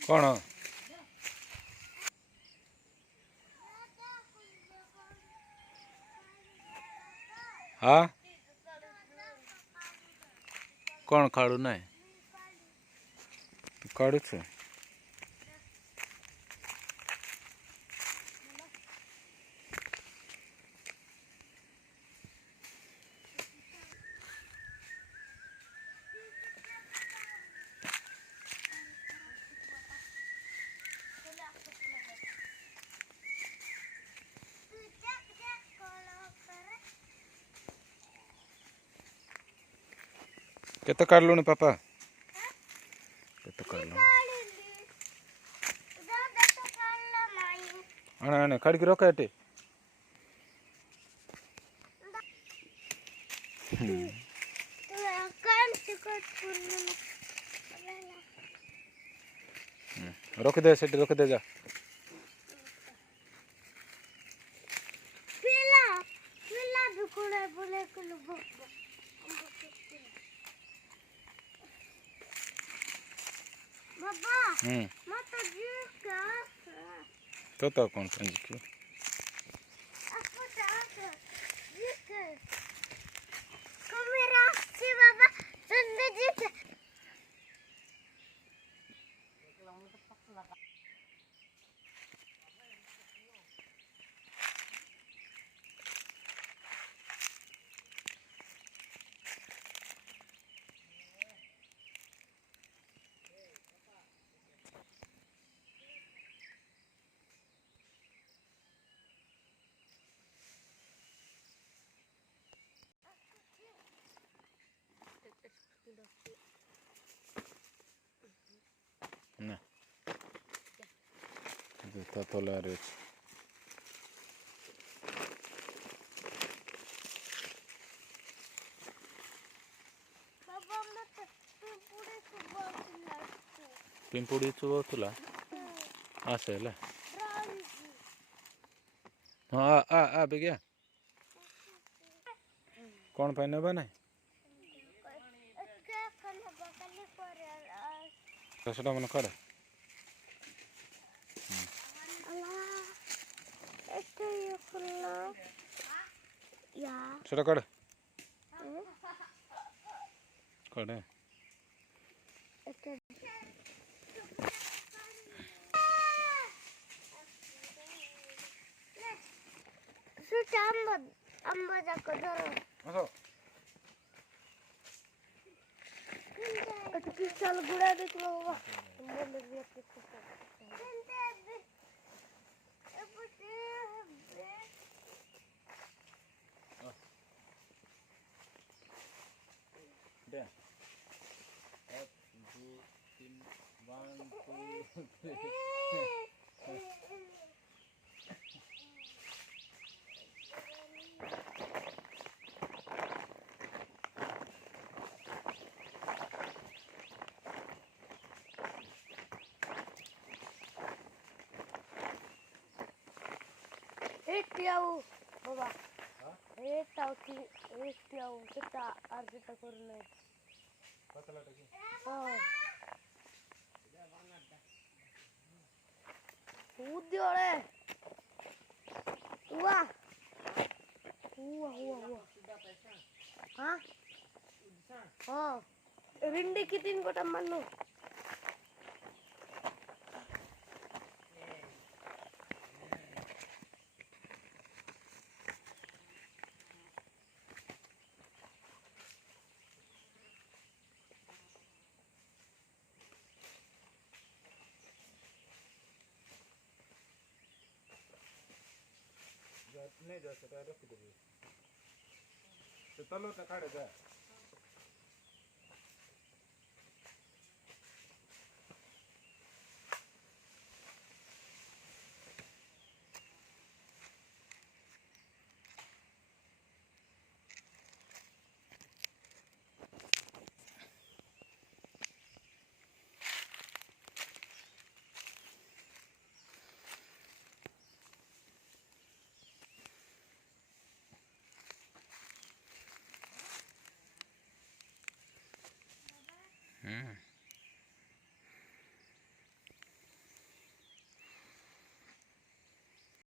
कौन हाँ कौन काढू नाही काढूच केत काढलो ना पापा केत काढलो आना आना काढ की रोकाटे रोक दे सेट रोक दे जा तो कौन समझ क्यों ना जूता तो ला रहे पिंपुडी चुवा तुला असं आहे हाँ आ बेग्या कौन पाहिजे बना कसं मन काढ सेटा काढ काढ आंबा जाको धरो चल गुड़ा देख बाबा बाबा अर्जित करू नये उद्योळे हुआ हुआ हुआ हुआ हाँ हाँ रिंडी किती गोटा मानू नहीं जा सकता रख दे तो तलो तक काढ़ जा हम्म.